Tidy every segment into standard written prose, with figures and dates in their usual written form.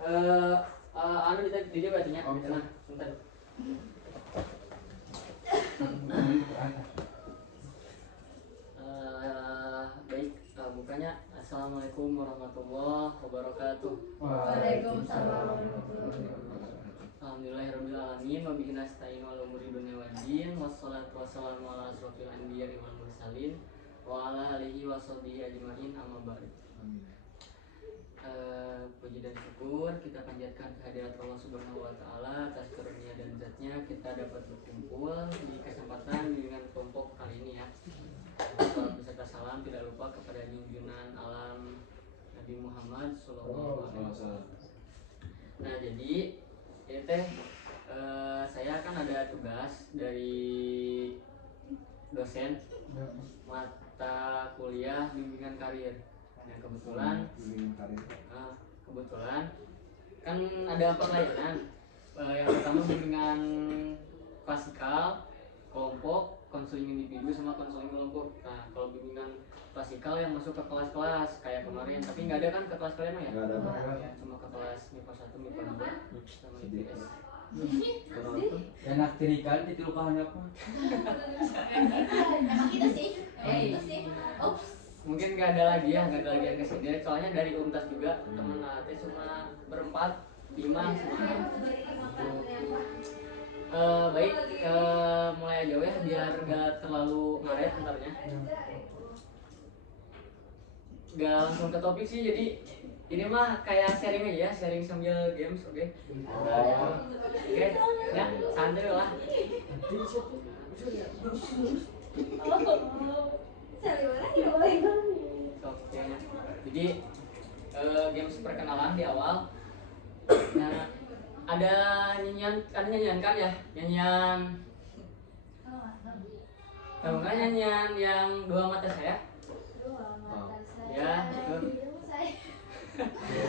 Anu di dia batunya. Tenang, bentar. Baik, bukanya. Assalamualaikum warahmatullahi wabarakatuh. Waalaikumsalam warahmatullahi wabarakatuh. Alhamdulillahirabbil alamin wa bihi nasta'in ala umuri dunya waddin wassalatu wassalamu ala asrofil anbiya'i wal mursalin wa ala alihi washabihi ajmain amma ba'd. Puji dan syukur kita panjatkan kehadirat Allah Subhanahu wa taala atas karunia dan zatnya kita dapat berkumpul di kesempatan dengan kelompok kali ini ya. Salam beserta salam tidak lupa kepada junjungan alam Nabi Muhammad sallallahu alaihi wasallam. Nah, jadi ini teh saya kan ada tugas dari dosen mata kuliah bimbingan karir. Nah, kebetulan kan ada pelayanan. Yang pertama bimbingan klasikal, kelompok, konseling individu sama konseling kelompok. Nah, kalau bimbingan klasikal yang masuk ke kelas-kelas kayak kemarin, tapi nggak ada kan ke kelas kalian ya? Nggak ada. Ya, cuma ke kelas MIPA 1, MIPA 2 sama IPS. Dan aktirikan titilukahan apa? Emang kita sih. Ups. Mungkin nggak ada lagi yang kesini. Soalnya dari UMTAS juga teman nanti cuma berempat, 5 semua. Baik, mulai aja ya biar nggak terlalu ngaret bentarnya. Nggak langsung ke topik sih, jadi ini mah kayak sharing aja ya, sharing sambil games, oke? Oke, ya santai lah. Oke, jadi games perkenalan di awal. Nah, ada nyanyian kan ya, nyanyian. Tahu nggak nyanyian yang dua mata saya? Ya, itu.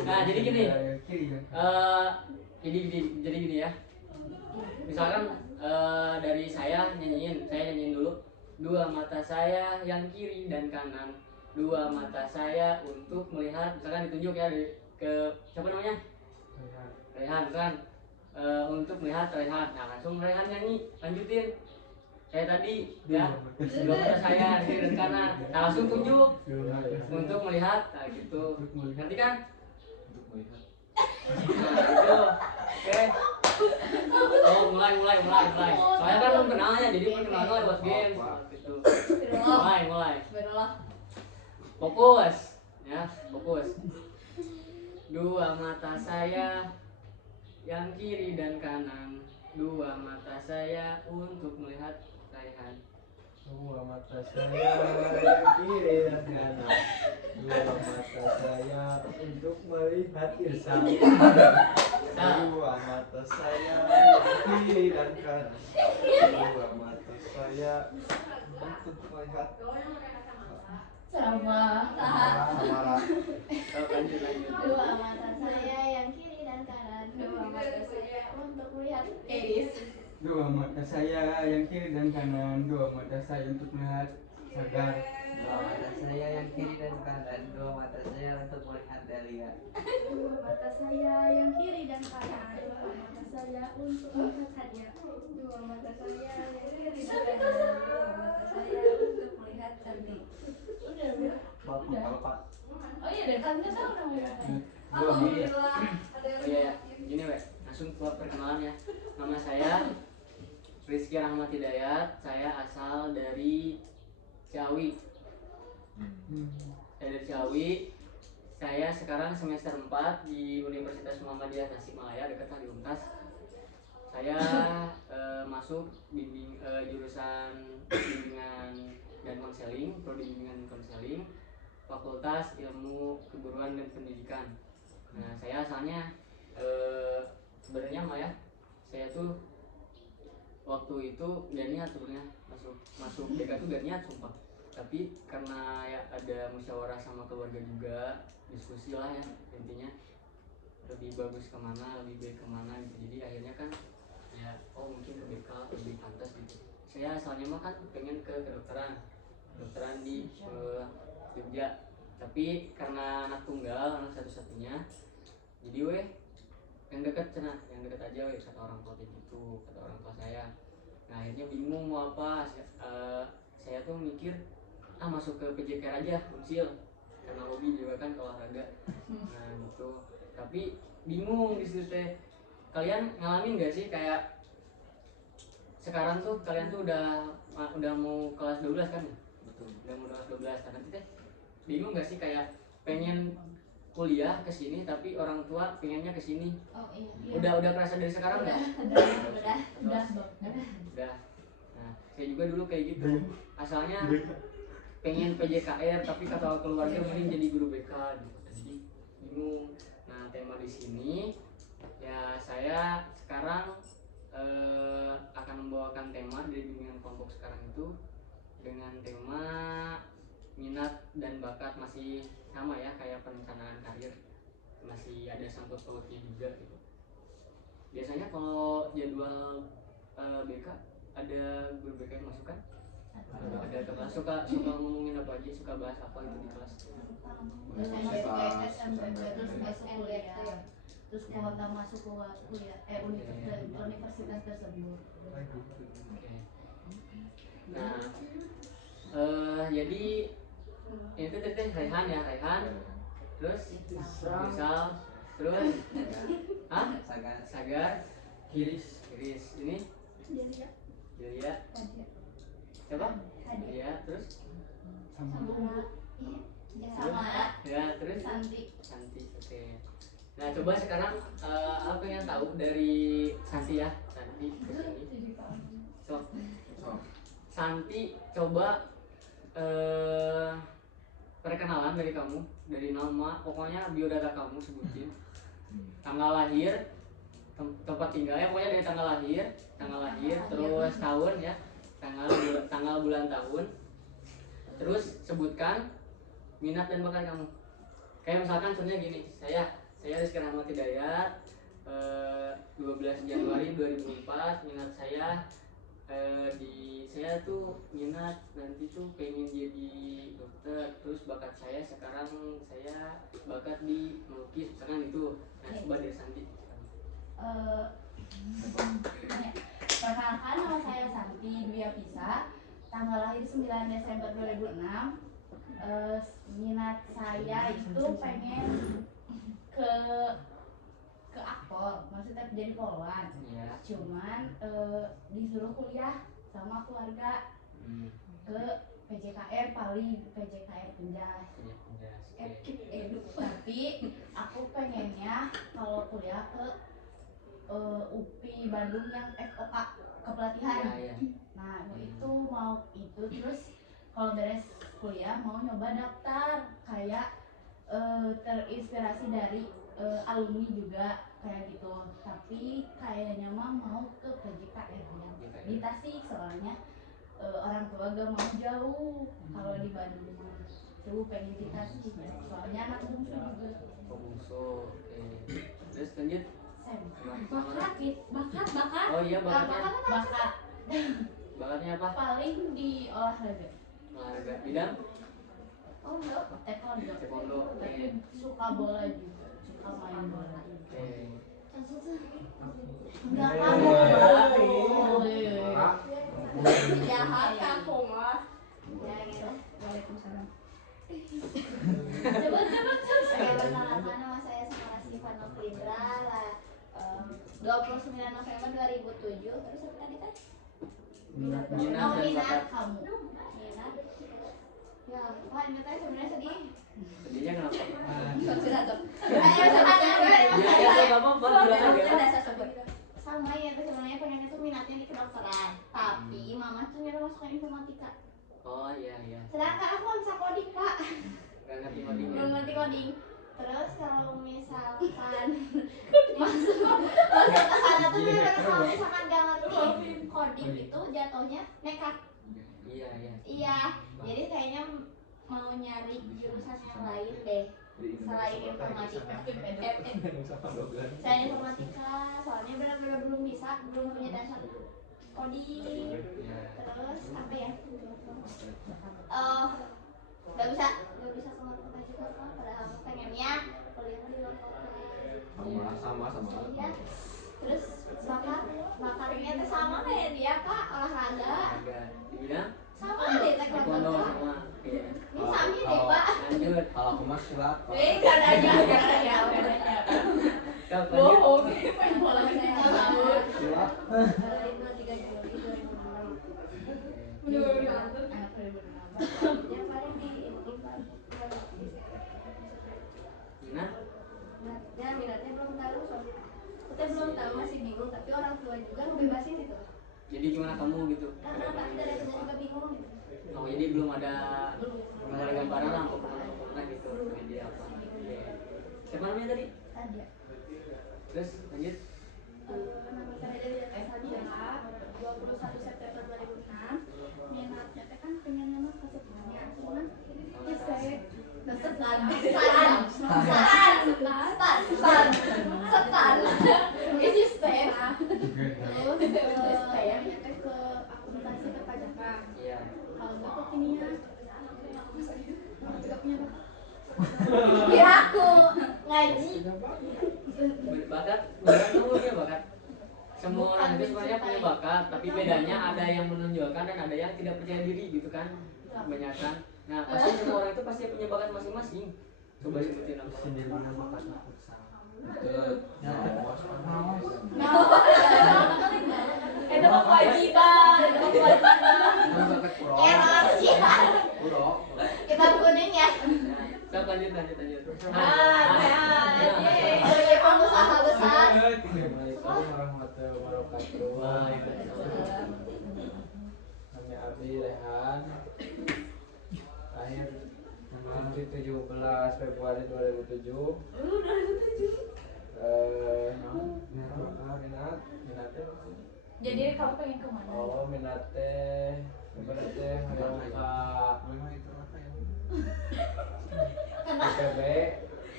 Nah, jadi gini. Jadi gini ya. Misalkan dari saya nyanyiin dulu. Dua mata saya yang kiri dan kanan. Dua mata saya untuk melihat, misalkan ditunjuk ya ke siapa namanya? Rehan kan. Untuk melihat Rehan. Nah, langsung Rehan nyanyi, lanjutin. Kayak tadi ya, dua mata saya kiri dan kanan. Nah, langsung tunjuk untuk melihat, nah gitu. Nanti kan? Untuk melihat. Nah, gitu. Oke. Oh, mulai. Soalnya kan belum kenalnya, jadi perkenalan lewat game gitu. Mulai. Fokus, ya, fokus. Dua mata saya yang kiri dan kanan. Dua mata saya untuk melihat Raihan. Dua mata saya yang kiri dan kanan. Dua mata saya untuk melihat Irsan. Dua mata saya yang kiri dan kanan. Dua mata saya untuk melihat Sama. Lanjut. Dua mata saya yang kiri dan kanan. Dua mata saya untuk melihat Eris. dua mata saya yang kiri dan kanan. Dua mata saya untuk melihat Sagar. Dua mata saya yang kiri dan kanan. Dua mata saya untuk melihat Delia. Dua mata saya yang kiri dan kanan. Dua mata saya untuk melihat Hadia. Dua mata saya yang kiri dan kanan. Dua mata saya untuk melihat Tanti. Udah. Oh iya, dan kan kita tahu namanya. Alhamdulillah. Oh iya, gini weh, langsung ke perkenalan ya. Nama saya Rizky Rahmat Hidayat. Saya asal dari Ciawi. Saya sekarang semester 4 di Universitas Muhammadiyah Tasikmalaya, dekat di UNTAS. Saya masuk jurusan bimbingan dan konseling, prodi bimbingan dan konseling, Fakultas Ilmu Keguruan dan Pendidikan. Nah, saya asalnya sebenarnya mah ya, saya tuh waktu itu gak niat sebenarnya masuk BK tuh gak niat sumpah. Tapi karena ya ada musyawarah sama keluarga juga, diskusi lah ya, intinya lebih bagus kemana, lebih baik kemana gitu. Jadi akhirnya kan ya, mungkin ke BK lebih pantas gitu. Saya asalnya mah kan pengen ke kedokteran di Jogja, tapi karena anak tunggal, anak satu-satunya, jadi yang dekat cenah, yang dekat aja ya, kata orang tua gitu, kata orang tua saya. Nah akhirnya bingung mau apa. Saya tuh mikir masuk ke PJK aja Unsil karena hobi juga kan olahraga. Nah gitu, tapi bingung di situ teh. Kalian ngalamin gak sih kayak sekarang tuh kalian tuh udah mau kelas 12 kan ya? Betul. Udah mau kelas 12. Nah, nanti teh bingung gak sih kayak pengen kuliah ke sini tapi orang tua pengennya ke sini. Oh iya. Udah kerasa dari sekarang enggak? Udah. Nah, saya juga dulu kayak gitu. Asalnya pengen PJKR tapi kata keluarga mending jadi guru BK gitu. Jadi bingung. Nah, tema di sini ya saya sekarang akan membawakan tema dari bimbingan kelompok sekarang itu dengan tema minat dan bakat, masih sama ya kayak perencanaan karir, masih ada sangkut pautnya juga gitu. Biasanya kalau jadwal BK ada guru BK yang masuk kan? Ada ke kelas, suka ngomongin apa aja, suka bahas apa gitu di kelas. Terus SMPB terus masuk kuliah. Terus kalau nggak masuk kuliah universitas tersebut. Oke. Nah, jadi itu tadi Raihan ya, Raihan. Terus misal terus Sagar, Kiris, ini Julia, siapa? Iya, terus Sama ya, terus Santi. Oke. Nah, coba sekarang aku pengen tahu dari Santi ya, Santi kesini. So, Santi, coba perkenalan dari kamu, dari nama, pokoknya biodata kamu sebutin, tanggal lahir, tempat tinggal ya, pokoknya dari tanggal lahir, terus tahun ya, tanggal bulan tahun, terus sebutkan minat dan bakat kamu. Kayak misalkan contohnya gini, saya Rizky Rahmat Hidayat, 12 Januari 2004, minat saya saya tuh minat nanti tuh pengen jadi dokter, terus bakat saya sekarang saya bakat di melukis, misalkan itu. Nah, coba dari Santi. Perkenalkan, nama saya Santi Dwi Apisa, tanggal lahir 9 Desember 2006. Minat saya itu pengen ke aktor, maksudnya jadi polwan. Ya. Cuman disuruh kuliah sama keluarga ke PJKR Penjas. Tapi aku pengennya kalau kuliah ke UPI Bandung yang FOK kepelatihan. Ya. Nah itu mau itu, terus kalau beres kuliah mau nyoba daftar kayak terinspirasi dari alumni juga kayak gitu, tapi kayaknya mah mau ke PJKR yang di Tasik, soalnya orang tua gak mau jauh kalau di Bandung mah. Tuh pengen di Tasik soalnya anak bungsu juga. Bungsu, oke. Terus lanjut. Bakat. Oh iya, bakatnya. Bakatnya apa? Paling di olahraga. Bidang? Oh enggak, taekwondo. Tapi Oke. suka bola juga, suka main bola. Oke. Enggak kamu. Jahat aku mah. Ya gitu. Waalaikumsalam. Coba. Saya perkenalkan, nama saya Samarasi Vanoflindra lah. 29 November 2007. Terus apa tadi kan? Minat dan bakat kamu. Minat. Ya, Pak, ini teh sebenarnya sedih. Sedihnya kenapa? Sudah tuh. Ya, apa-apa, bilang aja. Sama ya, tuh sebenarnya pengennya tuh minatnya di kedokteran, tapi mama tuh nyuruh masuk ke informatika. Oh iya. Sedangkan aku nggak bisa coding, Pak. Gak ngerti coding. Belum ngerti coding. Terus kalau misalkan masuk ke sana tuh bener-bener kalau misalkan gak ngerti coding itu jatuhnya nekat. Iya, jadi kayaknya mau nyari jurusan yang lain deh selain informatika. Selain informatika, soalnya benar-benar belum punya dasar coding. Terus apa ya? Gak bisa keluar kota juga, padahal pengennya kuliah di luar kota. sama Ya. Terus bakatnya teh sama kayak dia kak, olahraga Agak di bidang sama deh taekwondo taekwondo. sama. Oke. Ini sami deh pak. Lanjut. kalau aku mah silat Pak. Kadanya. Kak, lanjut. Bohong, main bola saya tahun. Silat 23 Juli 2006. Anak 2006. Yang paling di Minat? ya minatnya belum tahu soalnya. Kita belum tahu masih bingung tapi orang tua juga ngebebasin gitu. Jadi gimana kamu gitu? Karena pasti dari kita juga bingung gitu. Oh, jadi belum ada Belum gambaran lah mau kemana gitu. Media apa? Oke. Siapa namanya tadi? ada. Terus lanjut. Nama saya dari Sadia 21 September 2006. Minatnya teh kan pengen nama kesepunya cuman istek kesetan ini stek terus kayaknya teh ke akuntansi perpajakan Iya. kalau nggak ke kimia juga punya ya aku ngaji Bakat kamu punya bakat. Semua orang itu sebenarnya punya bakat, tapi bedanya ada yang menonjolkan dan ada yang tidak percaya diri gitu kan. Kebanyakan. Nah, pasti semua orang itu pasti punya bakat masing-masing. Coba sebutin apa? sendiri mana bakatnya futsal itu itu mah kewajiban bakat pro error sih pro kita kuning ya Nah, lanjut. sebagai pengusaha besar Assalamualaikum warahmatullahi wabarakatuh. Waalaikumsalam. Kami Abi Rehan. Lahir tanggal 17 Februari 2007. Minatnya jadi kamu pengen kemana? oh minatnya hayang ka IPB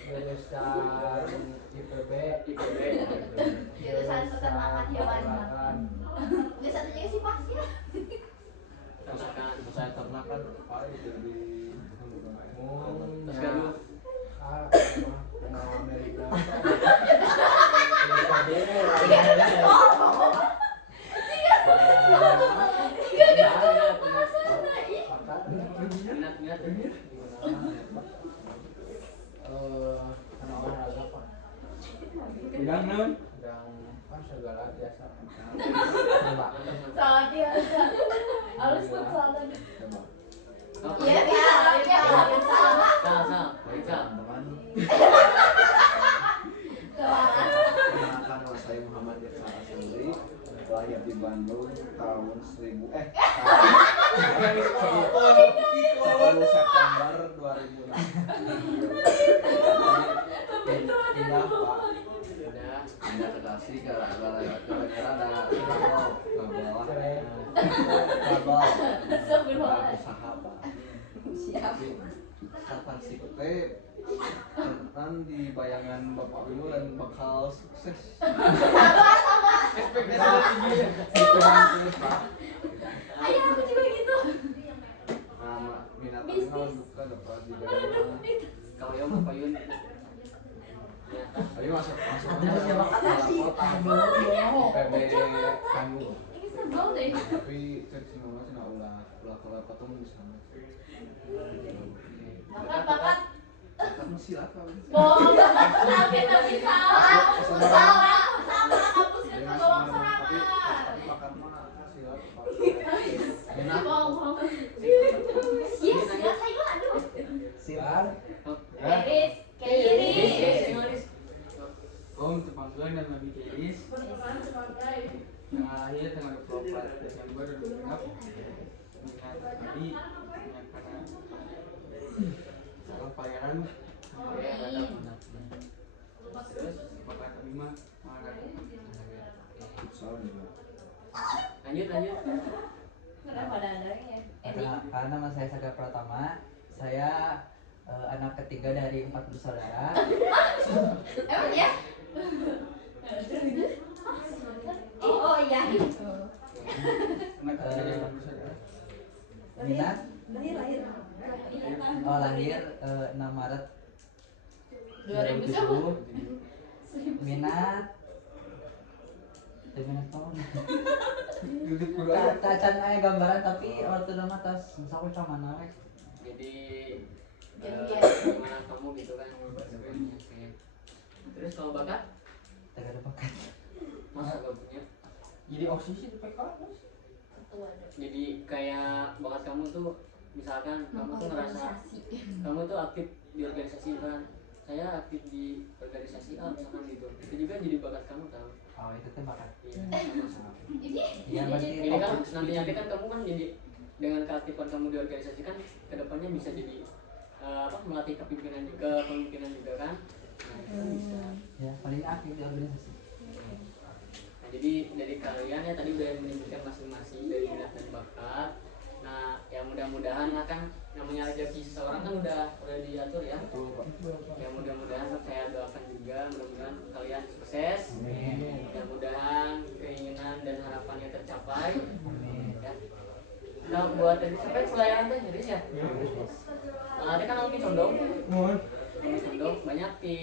jurusan IPB Jurusan peternakan hewan. Bisa tuh sih pasti lah. Rasakan. saya ternakan apa itu di Terus benang Amerika Minat. karena olahraga Pak Bidang non. yang segala biasa Salah biasa. Harus salah. Apa? Iya ya harus salah. Sal. teman Kelaran. perkenalkan nama saya Muhammad Irfan Asri lahir di Bandung tahun 1000 September 2006 pindah Pak Udah. pindah ke Tasik gara-gara ada kabel usaha Pak Siap. kapan sih teh kan di bayangan Bapak dulu dan bakal sukses Ayah aku juga gitu. nama minat tapi kalau duka dapat di bayangan Kau yang mau payun. tapi masuk kota PB Bandung Ini sebel deh. tapi cek si mama cina ulah kalau ketemu di sana Bakat. kamu silat Pak Bohong. Tapi salah. Salah. Hapus Dia itu masih bohong normal, tapi serangan. bakat mah silat Pak Ini minat bohong. Yes, siap saya aduh. silat Iris, Iris. Om Tepanggeun dan Mami Keris. Tanggal lahir tanggal 24 Desember 2006. Minat tadi minat karena salah pelayaran. Terus bakat kami mah olahraga. futsal juga Lanjut. Kenapa dadanya? Karena nama saya Sagar Pratama, saya anak ketiga dari 4 bersaudara. Emang ya? Oh iya. Anak ketiga dari bersaudara. Minat? Lahir. Oh lahir 6 Maret 2007. 2007. minat kamu Duduk dulu aja. tak can aya gambaran tapi waktu nama tas misalnya ke mana we. Jadi Jadi gimana kamu gitu kan. Oke. Terus kalau bakat Tak ada bakat. masa gak punya. Jadi OSIS itu PK Mas. Jadi kayak bakat kamu tuh misalkan kamu tuh ngerasa kamu tuh aktif di organisasi kan, saya aktif di organisasi A misalkan gitu, itu juga jadi bakat kamu tahu. Oh itu tuh bakat. Iya sama-sama. Iya berarti Ini kan nanti kan kamu kan jadi dengan keaktifan kamu di organisasi kan kedepannya bisa jadi melatih kepemimpinan juga kan. Nah, itu kan bisa. ya paling aktif di organisasi. Nah, jadi dari kalian ya tadi udah menyebutkan masing-masing dari minat dan bakat. Nah, ya mudah-mudahan lah kan namanya rezeki seseorang kan udah diatur ya. Ya mudah-mudahan saya doakan juga mudah-mudahan kalian sukses. Mudah-mudahan keinginan dan harapannya tercapai. Ya. Nah, buat tadi sampai pelayanan teh jadi ya. Ada kan alumni condong. Alumni condong banyak di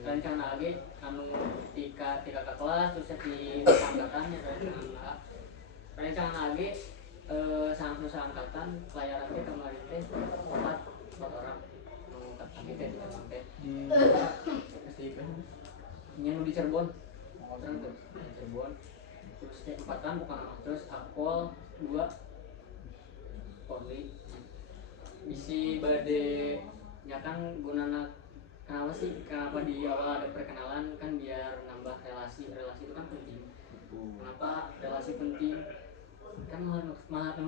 rencana lagi anu tika kakak kelas terus di angkatannya rencana lagi sangat angkatan pelayarannya kemarin teh empat orang kami teh sampai di nya di Cirebon orang tuh di Cirebon terus teh 4 kan bukan terus Akpol 2 Polri isi bade ya kan gunana kenapa di awal ada perkenalan kan biar nambah relasi itu kan penting. Kenapa relasi penting? Kan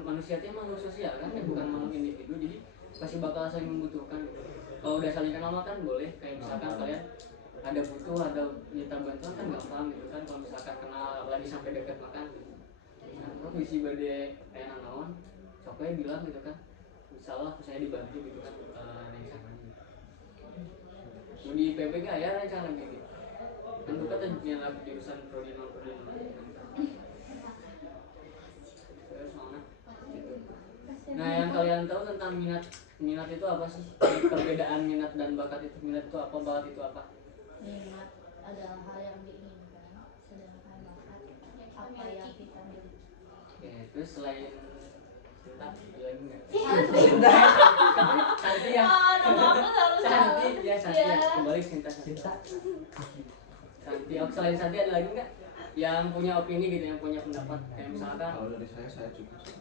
manusia itu makhluk sosial kan, bukan makhluk individu, jadi pasti bakal saling membutuhkan. Kalau udah saling kenal kan boleh, kayak misalkan kalian ada butuh, ada minta bantuan kan gampang gitu kan. Kalau misalkan kenal apalagi sampai dekat makan gitu. Nah, kalau misi bade kayak naon, soknya bilang gitu kan, misalnya saya dibantu gitu kan, rencana gitu. Di PPK ya rencana gitu. Kan bukan tadinya lagi jurusan prodi non Nah, yang kalian tahu tentang minat itu apa sih? Perbedaan minat dan bakat itu. Minat itu apa, bakat itu apa? Minat adalah hal yang diinginkan, sedangkan bakat apa yang kita miliki. Oke, terus selain cinta, ada lagi nggak? Cinta. Santi ya. Santi ya, Santi ya. Kembali cinta. Santi, selain Santi ada lagi nggak? Yang punya opini gitu, yang punya pendapat, kayak misalkan Kalau dari saya cukup.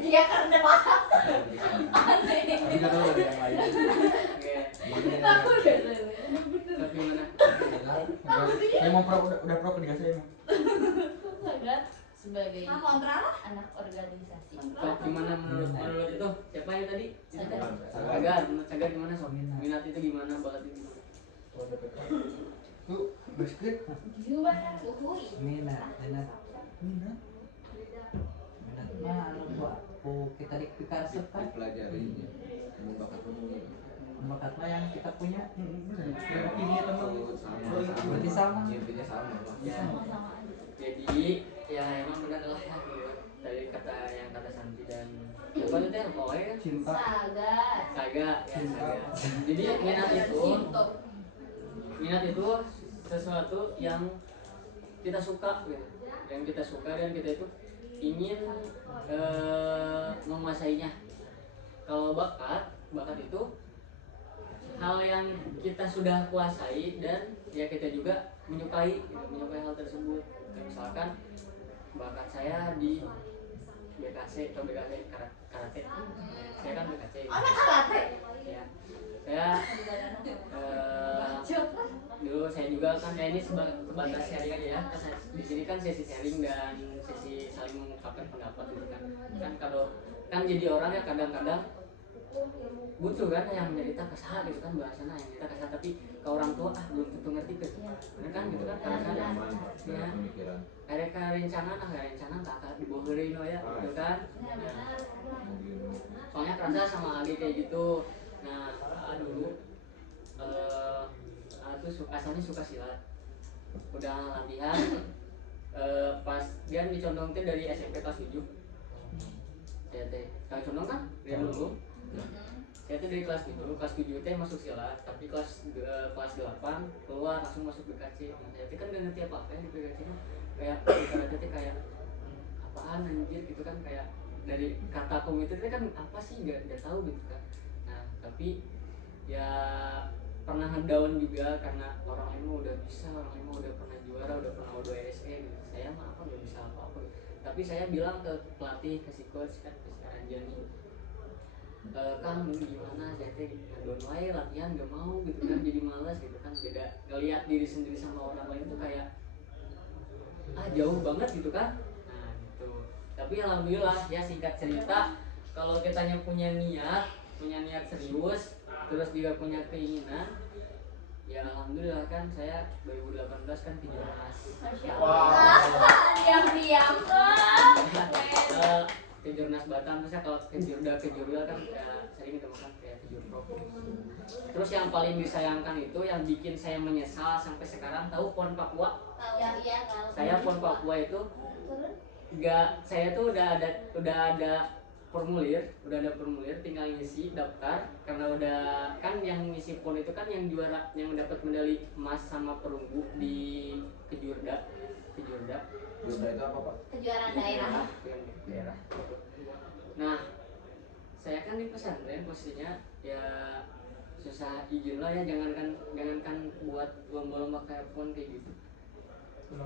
Jika karena mahal. Tapi nggak tahu dari yang lain. Oke, Aku udah tapi gimana? Saya mau udah pro ketiga saya emang. sangat sebagai kontra lah. anak organisasi. Mantap, gimana menurut itu? Siapa yang tadi? Sagar. Sagar, menurut Sagar gimana sob? Minat itu gimana, bakat itu gimana? Tuh, basket. Gimana? Minat Minat. mah anu aku kita dikaresep kan Dipelajari. Mau bakat kamu. bakat mah yang kita punya Ini teman. berarti sama. Intinya sama lah. Ya, Sama-sama aja. jadi ya emang benar lah ya gitu. Dari kata Santi dan apa itu yang pokoknya kan Cinta. Sagar. Saga ya Saga. Jadi minat itu sesuatu yang kita suka gitu, yang kita suka dan kita itu ingin menguasainya. Kalau bakat itu hal yang kita sudah kuasai dan ya kita juga menyukai hal tersebut. Misalkan bakat saya di BKC atau BKC karate. Saya kan BKC. Karate. Ya. Saya dulu saya juga kan ya ini sebatas sharing aja ya. Di sini kan sesi sharing dan sesi saling mengungkapkan pendapat gitu kan. Kan kalau kan jadi orang ya kadang-kadang butuh kan yang nyerita kesah gitu kan bahasanya yang nyerita kesah tapi ke orang tua belum tentu ngerti gitu. Bener kan gitu kan kadang-kadang ya. Mereka rencangan kakak dibohongin ya gitu kan. Nah, soalnya kerasa sama Agi kayak gitu. Nah, dulu tuh asalnya suka silat. Udah latihan pas dia dicondong teh dari SMP kelas 7. Ya teh, kalau condong kan dia dulu. saya tuh dari kelas 7 teh masuk silat, tapi kelas 8 keluar langsung masuk BKC. Nah, saya tuh kan gak ngerti apa-apa ya di BKC mah. Kayak karate teh kayak apaan anjir gitu kan, kayak dari kata komite itu kan apa sih, nggak tahu gitu kan. Nah tapi ya pernah ngedown juga karena orang lain mah udah bisa, orang lain mah udah pernah juara, udah pernah O2SE gitu. Saya mah apa nggak bisa apa-apa gitu. Tapi saya bilang ke pelatih, ke si coach kan, ke si Ranjani, Kang ini gimana, saya teh ngedown wae latihan nggak mau gitu kan, jadi malas gitu kan. Beda ngelihat diri sendiri sama orang lain tuh kayak jauh banget gitu kan. Nah gitu. Tapi alhamdulillah ya, singkat cerita, kalau kitanya punya niat serius, terus juga punya keinginan, ya alhamdulillah kan saya 2018 kan Kejurnas. Masya Allah. Diam-diam kan. Kejurnas Batam, terus kalau kejurwil kan sering kita makan kayak kejurprov. Terus yang paling disayangkan itu yang bikin saya menyesal sampai sekarang, tahu PON Papua? Iya tahu. Saya PON Papua itu saya tuh udah ada formulir, tinggal ngisi daftar, karena udah kan yang ngisi PON itu kan yang juara, yang dapat medali emas sama perunggu di kejurda. Yudha itu apa Pak? Kejuaraan daerah. Daerah. Nah, saya kan di pesantren posisinya ya susah izin lah ya, jangankan buat lomba-lomba kayak PON kayak gitu.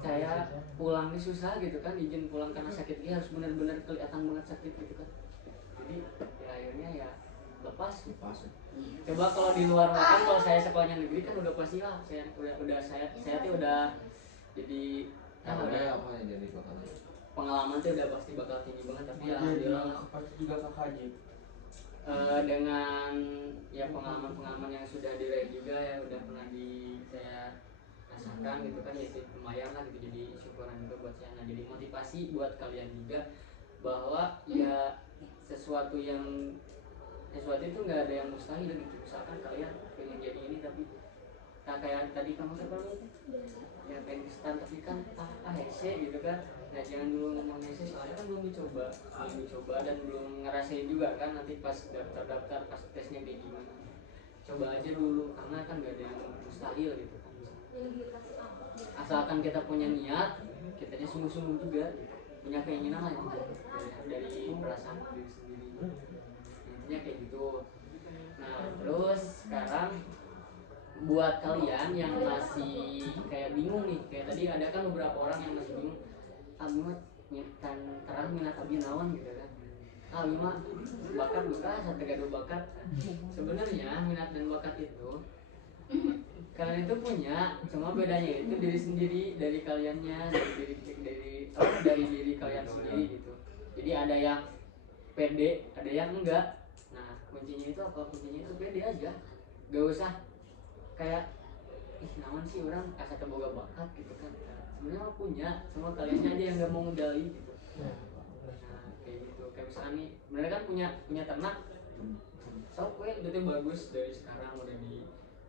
Saya pulangnya susah gitu kan, izin pulang karena sakit ini harus benar-benar kelihatan banget sakit gitu kan. Jadi ya akhirnya ya lepas. Coba kalau di luar makan, kalau saya sekolahnya negeri kan udah pasti lah, saya tuh udah jadi Namanya apa yang jadi bakalnya? pengalaman tuh udah pasti bakal tinggi banget. Tapi alhamdulillah pasti juga KKJ. dengan ya pengalaman yang sudah diraih juga ya, udah pernah saya rasakan gitu kan, ya lumayan lah gitu, jadi syukuran juga buat saya. Nah jadi motivasi buat kalian juga bahwa ya sesuatu itu nggak ada yang mustahil gitu. Misalkan kalian pengen jadi ini tapi kayak tadi kamu seperti itu ya, pengen stan tapi kan hese gitu kan. Nah jangan dulu ngomong hese, soalnya kan belum dicoba dan belum ngerasain juga kan, nanti pas daftar pas tesnya kayak gimana. Coba aja dulu, karena kan gak ada yang mustahil gitu kan. Asalkan kita punya niat, kitanya sungguh-sungguh juga gitu. Punya keinginan lah gitu, dari perasaan diri sendiri, intinya kayak gitu. Nah terus sekarang buat kalian yang masih kayak bingung nih, kayak tadi ada kan beberapa orang yang masih bingung, kan terang minat abi naon gitu kan. Mah bakat bukan satu gaduh bakat. Sebenarnya minat dan bakat itu kalian itu punya, cuma bedanya itu diri sendiri, dari kaliannya, dari diri kalian sendiri gitu. Jadi ada yang pede, ada yang enggak. Nah kuncinya itu apa? Kuncinya itu pede aja, gak usah kayak naon sih orang asa terboga bakat gitu kan. Sebenarnya punya, semua kaliannya aja yang gak mau ngegali gitu. Nah kayak gitu, kayak misalkan nih bener kan punya ternak, sok gue itu bagus dari sekarang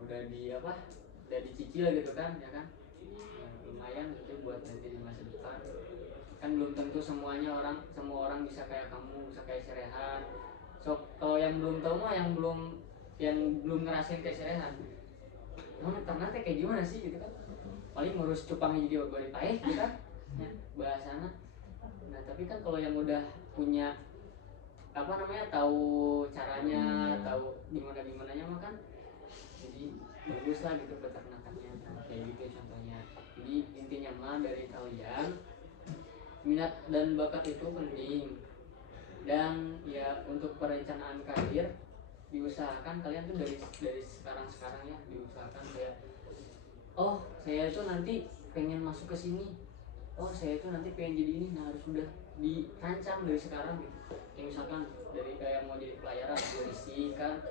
udah dicicil gitu kan ya kan. Nah, lumayan gitu buat nanti di masa depan. Kan belum tentu semua orang bisa kayak kamu, bisa kayak Serehan. So kalau yang belum tahu mah, yang belum ngerasain kayak Serehan, ternyata kayak gimana sih gitu kan. Paling ngurus cupangnya jadi balik paeh gitu kan ya, bahasana. Nah tapi kan kalau yang udah punya tahu caranya, tahu gimananya mah kan jadi bagus lah gitu peternakannya. Nah, kayak gitu contohnya. Jadi intinya mah dari kalian, minat dan bakat itu penting, dan ya untuk perencanaan karir diusahakan kalian tuh dari sekarang ya, diusahakan kayak saya itu nanti pengen masuk ke sini, saya itu nanti pengen jadi ini. Nah harus udah dirancang dari sekarang gitu. Kayak misalkan dari kayak mau jadi pelayaran, fisik kan,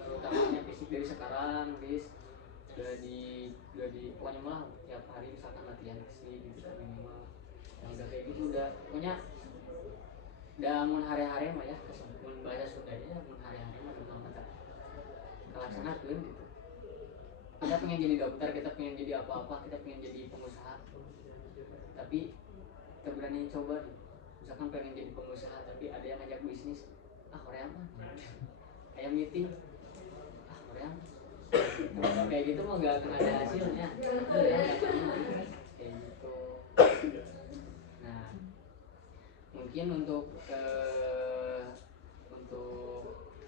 utamanya fisik dari sekarang, udah di pokoknya malah tiap hari misalkan latihan fisik gitu kan minimal. Nah udah kayak gitu, udah pokoknya udah mun hari-hari mah ya, mun bahasa Sundanya mun hari-hari mah udah mata kelaksanakeun gitu. Kita pengen jadi dokter, kita pengen jadi apa-apa, kita pengen jadi pengusaha, tapi kita berani coba nih. Misalkan pengen jadi pengusaha tapi ada yang ngajak bisnis, Korea mah kayak meeting orang kayak gitu mah nggak akan ada hasilnya ya kayak gitu. Nah mungkin untuk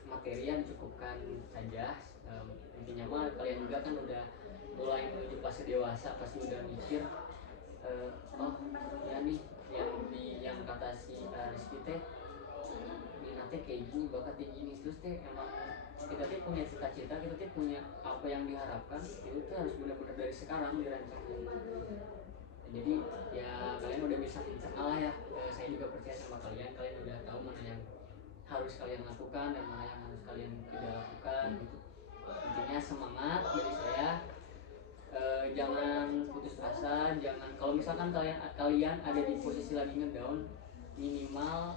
materi yang cukupkan saja. Intinya mah kalian juga kan udah mulai menuju fase dewasa, pasti udah mikir oh ya nih yang kata si Rizky teh minatnya kayak gini, bakatnya gini, terus teh emang kita teh punya cita-cita, kita teh punya apa yang diharapkan, itu tuh harus benar-benar dari sekarang dirancang. Jadi ya kalian udah bisa mencerna lah ya. Saya juga percaya sama kalian udah tahu mana yang harus kalian lakukan dan mana yang harus kalian tidak lakukan gitu. Intinya semangat dari saya. Jangan putus asa, jangan kalau misalkan kalian ada di posisi lagi ngedown, minimal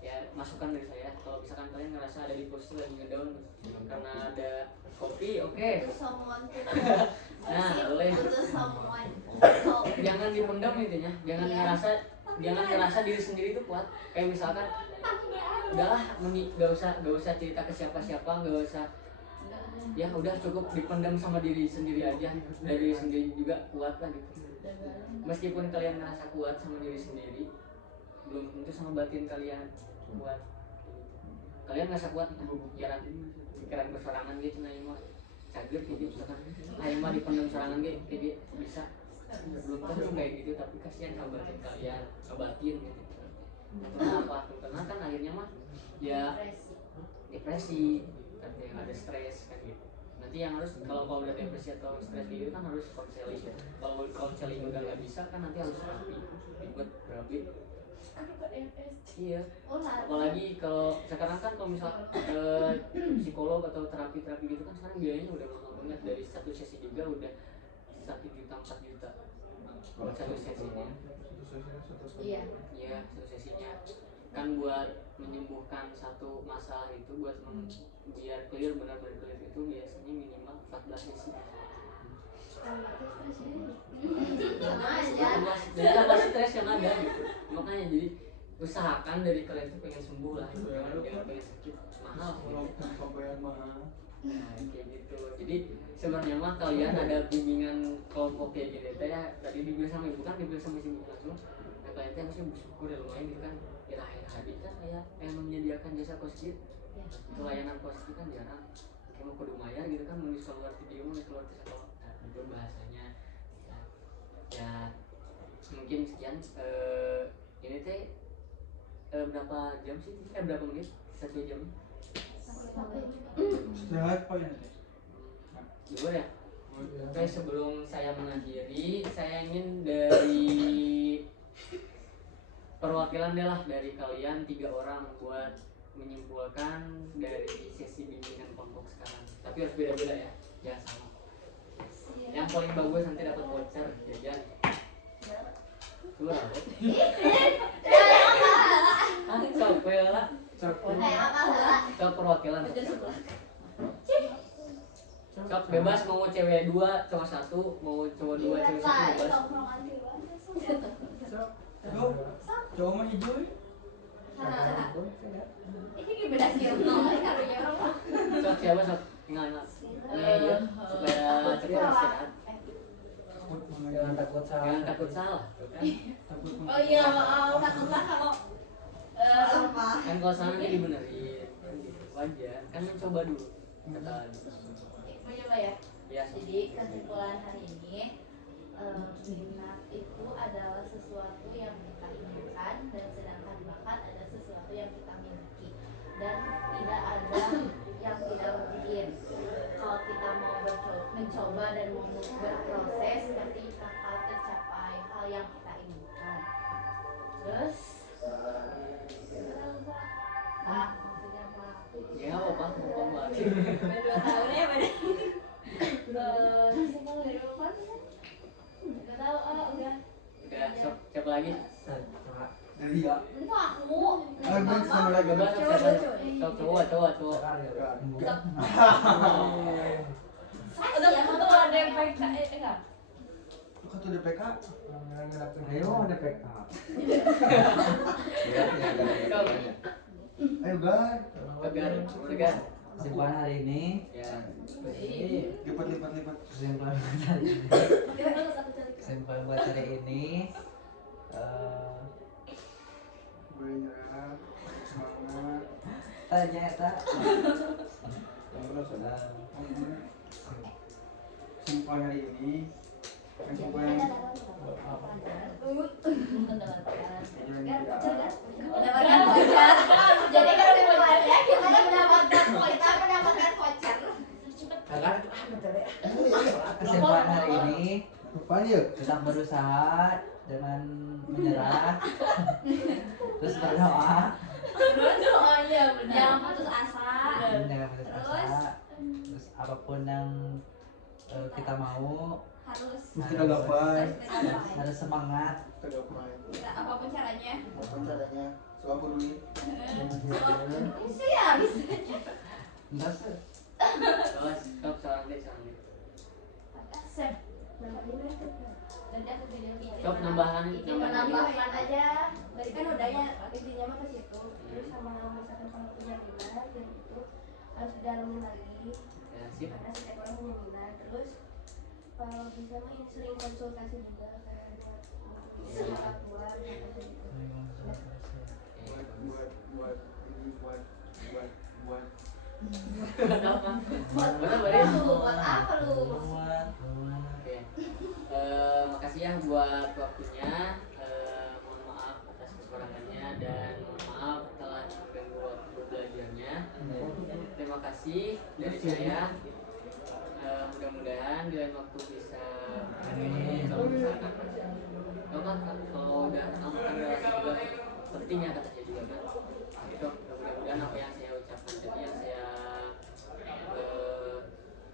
ya masukan dari saya, kalau misalkan kalian ngerasa ada di posisi lagi ngedown karena ada kopi, oke. Nah boleh, jangan dipendam intinya, jangan ngerasa diri sendiri itu kuat. Kayak misalkan udahlah gak usah cerita ke siapa-siapa, gak usah, ya udah cukup dipendam sama diri sendiri aja, udah diri sendiri juga kuat lah gitu. Meskipun kalian ngerasa kuat sama diri sendiri, belum tentu sama batin kalian kuat. Kalian ngerasa kuat, pikiran berserangan gitu, nah mah cager gitu, misalkan mah dipendam serangan gitu bisa, belum tentu kayak gitu, tapi kasihan sama batin kalian, obatin gitu. Kenapa? Karena kan akhirnya mah ya depresi, yang ada stres kan gitu. Nanti yang harus kalau udah depresi atau stres gitu kan harus konseling. Kalau konseling udah nggak bisa kan nanti harus terapi, ribet berabe. Iya. Apalagi kalau sekarang kan kalau misal psikolog atau terapi gitu kan sekarang biayanya udah mahal banget, dari satu sesi juga udah 1 juta 4 juta satu sesinya. Iya, satu sesinya kan buat menyembuhkan satu masalah itu, buat biar clear, benar-benar clear itu biasanya minimal 14 sesi. Tambah stres yang ada gitu. Makanya jadi usahakan dari kalian tuh pengen sembuh lah, jangan pengen sakit, mahal gitu. Nah kayak gitu. Jadi sebenarnya mah kalian ada bimbingan kelompok kayak gitu ya, tadi dibilang sama ibu kan, dibilang sama ibu langsung. Nah kalian tuh harusnya bersyukur ya, lumayan gitu kan. Ya hadir kan kayak yang menyediakan jasa kosjid, pelayanan kosjid kan jarang. Kayak mau kudu bayar gitu kan, mau keluar video, mau keluar ke sekolah, nah, itu bahasanya. Ya mungkin sekian. Ini teh berapa jam sih? Berapa menit? 1 jam? Istirahat apa ya? Gimana ya? Oke, sebelum saya mengakhiri, saya ingin dari perwakilan deh lah dari kalian 3 orang buat menyimpulkan dari sesi bimbingan kelompok sekarang. Tapi harus beda-beda ya, jangan sama. Yang paling bagus nanti dapat voucher jajan. Dua apa? Sok bela. Sok perwakilan. Sok bebas, mau cewek 2, cowok 1, mau cowok 2, cewek 1 bebas. Cowok mah hijau. Ini beda sih orang. Sok siapa sok? Ingat. Ya, supaya cepat istirahat. Jangan takut salah. Jangan takut salah. Oh iya, takutlah kalau Kan kalau salah nanti dibenerin. Wajar. Kan mencoba dulu. Kata mau coba ya? ya. Jadi kesimpulan hari ini, minat itu adalah sesuatu yang kita inginkan, dan sedangkan bakat adalah sesuatu yang kita miliki, dan tidak ada yang tidak mungkin. Kalau kita mau mencoba dan mau berproses, nanti bakal tercapai hal yang kita inginkan. Terus Pak, maksudnya Pak? Ya apa? Ngomong lagi. 2 tahun ya beda. Semua dari Bapak kan? Gak tau, udah. Udah, sok siapa lagi? Dari ya. Itu aku. Gue sama lagi. Bebas sok siapa? Sok cowok. Udah foto ada yang baik enggak? Kartu DPK. Ayo ada PK. Ya, ini ada yang Sok. nanya. Ayo Gar. Segar. kesimpulan hari ini Ya. Lipat. kesimpulan buat hari ini kesimpulan buat hari ini Bergerak, semangat. tanya tak Kesimpulan hari ini, kesimpulan Mendapatkan voucher. Jadi kesimpulannya kita mendapatkan voucher. kesimpulan hari ini Apaan ya? tetap berusaha jangan menyerah terus berdoa Terus doanya benar. Jangan putus asa. jangan putus asa terus apapun yang kita mau Harus Kita gapai. harus semangat Kita gapai. apapun caranya. Apa caranya? So aku dulu. Sih ya bisa. terus Stop seorang deh. Sep. Nanti aku video video. Stop nambahan Menambahkan aja. Tadi kan udah ya, intinya mah ke situ. Terus sama misalkan kalau punya minat dan itu harus didalamin lagi. Ya, sip. Karena setiap orang punya minat. Terus kalau bisa mah ini sering konsultasi juga kayak buat orang tua gitu. Buat. Buat apa? Buat apa ya? Buat apa lu? Oke. Makasih ya buat waktunya. Mohon maaf atas kekurangannya dan mohon maaf telah mengganggu waktu belajarnya. Terima kasih dari saya. Mudah-mudahan di lain waktu bisa kalau misalkan kalau udah amalkan relasi juga penting ya kata saya juga kan. Itu mudah-mudahan apa yang saya ucapkan tadi yang saya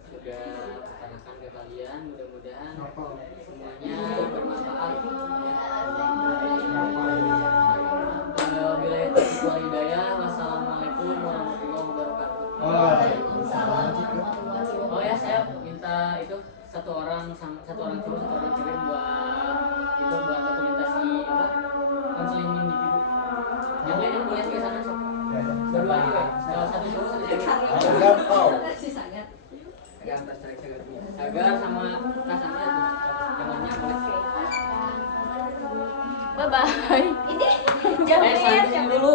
sudah utarakan ke kalian mudah-mudahan semuanya bermanfaat. Wabillahi taufiq wal hidayah. Wassalamualaikum warahmatullahi wabarakatuh. Waalaikumsalam warahmatullahi wabarakatuh. Oh ya, saya minta itu satu orang cowok satu orang cewek buat dokumentasi apa konseling individu. Yang lain yang boleh ke sana sok. Berdua aja ya. Satu cowok satu cewek. Gampang. Sangat. Agar sama tasanya tuh jamannya boleh. Bye bye. Ini Sampai dulu.